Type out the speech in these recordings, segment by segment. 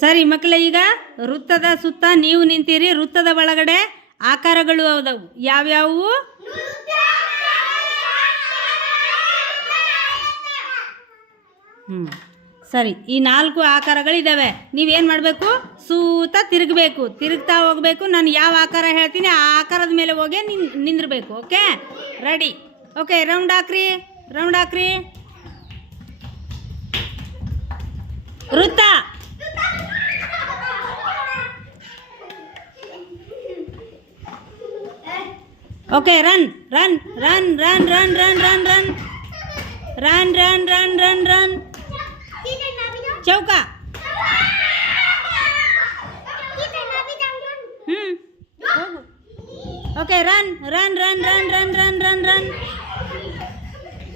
ಸರಿ ಮಕ್ಕಳ, ಈಗ ವೃತ್ತದ ಸುತ್ತ ನೀವು ನಿಂತೀರಿ. ವೃತ್ತದ ಒಳಗಡೆ ಆಕಾರಗಳು ಅದಾವು. ಯಾವ್ಯಾವು? ಹ್ಞೂ ಸರಿ, ಈ ನಾಲ್ಕು ಆಕಾರಗಳಿದ್ದಾವೆ ನೀವೇನು ಮಾಡಬೇಕು? ಸೂತ ತಿರುಗಬೇಕು. ತಿರುಗ್ತಾ ಹೋಗಬೇಕು. ನಾನು ಯಾವ ಆಕಾರ ಹೇಳ್ತೀನಿ, ಆ ಆಕಾರದ ಮೇಲೆ ಹೋಗಿ ನಿನ್, ನಿಂದಿರಬೇಕು, ಓಕೆ? ರೆಡಿ. ಓಕೆ, ರೌಂಡ್ ಹಾಕ್ರಿ ರೌಂಡ್ ಹಾಕ್ರಿ. ವೃತ್ತ okay run run run run run run run run run run run run run ಚೌಕ ಹ್ಞೂ ಹೋಗು okay run run run run run run run run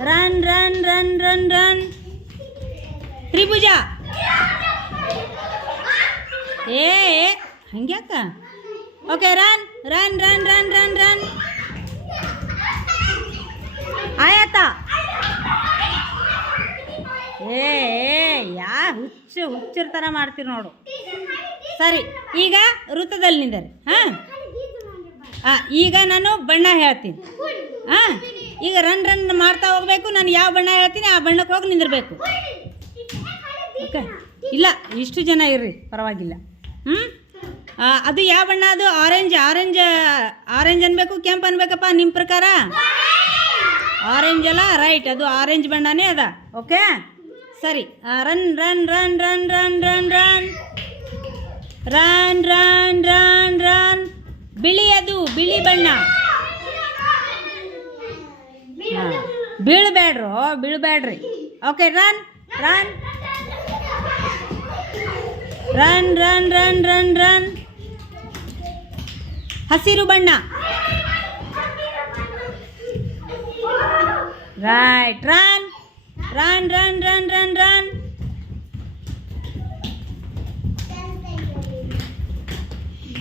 run run run run run ತ್ರಿಭುಜ ಏ ಏ, ಹಂಗ್ಯಾಕ okay run run run run run run ಏ ಯಾ ಹುಚ್ಚು ಹುಚ್ಚರ ಥರ ಮಾಡ್ತೀರಿ ನೋಡು. ಸರಿ, ಈಗ ವೃತ್ತದಲ್ಲಿ ನಿಂದರೆ, ಹಾಂ? ಹಾಂ ಈಗ ನಾನು ಬಣ್ಣ ಹೇಳ್ತೀನಿ. ಹಾಂ ಈಗ ರನ್ ರನ್ ಮಾಡ್ತಾ ಹೋಗಬೇಕು, ನಾನು ಯಾವ ಬಣ್ಣ ಹೇಳ್ತೀನಿ, ಆ ಬಣ್ಣಕ್ಕೆ ಹೋಗಿ ನಿಂದಿರ್ಬೇಕು. ಓಕೆ ಇಲ್ಲ, ಇಷ್ಟು ಜನ ಇರ್ರಿ, ಪರವಾಗಿಲ್ಲ. ಹ್ಞೂ ಅದು ಯಾವ ಬಣ್ಣ ಅದು? ಆರೆಂಜ್ ಆರೆಂಜ್ ಆರೆಂಜ್ ಅನ್ಬೇಕು, ಕೆಂಪು ಅನ್ಬೇಕಪ್ಪ ನಿಮ್ಮ ಪ್ರಕಾರ? ಆರೆಂಜ್ ಅಲ್ಲ, ರೈಟ್, ಅದು ಆರೆಂಜ್ ಬಣ್ಣನೇ ಅದ, ಓಕೆ? ಸರಿ run run run run run run run run run run run ಬಿಳಿ ಅದು ಬಿಳಿ ಬಣ್ಣ ಬೀಳ್ಬೇಡ್ರು ಬೀಳ್ಬೇಡ್ರಿ okay run run run run run run run ಹಸಿರು ಬಣ್ಣ right run run run run run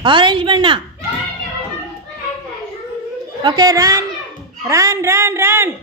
orange बनना okay run run run run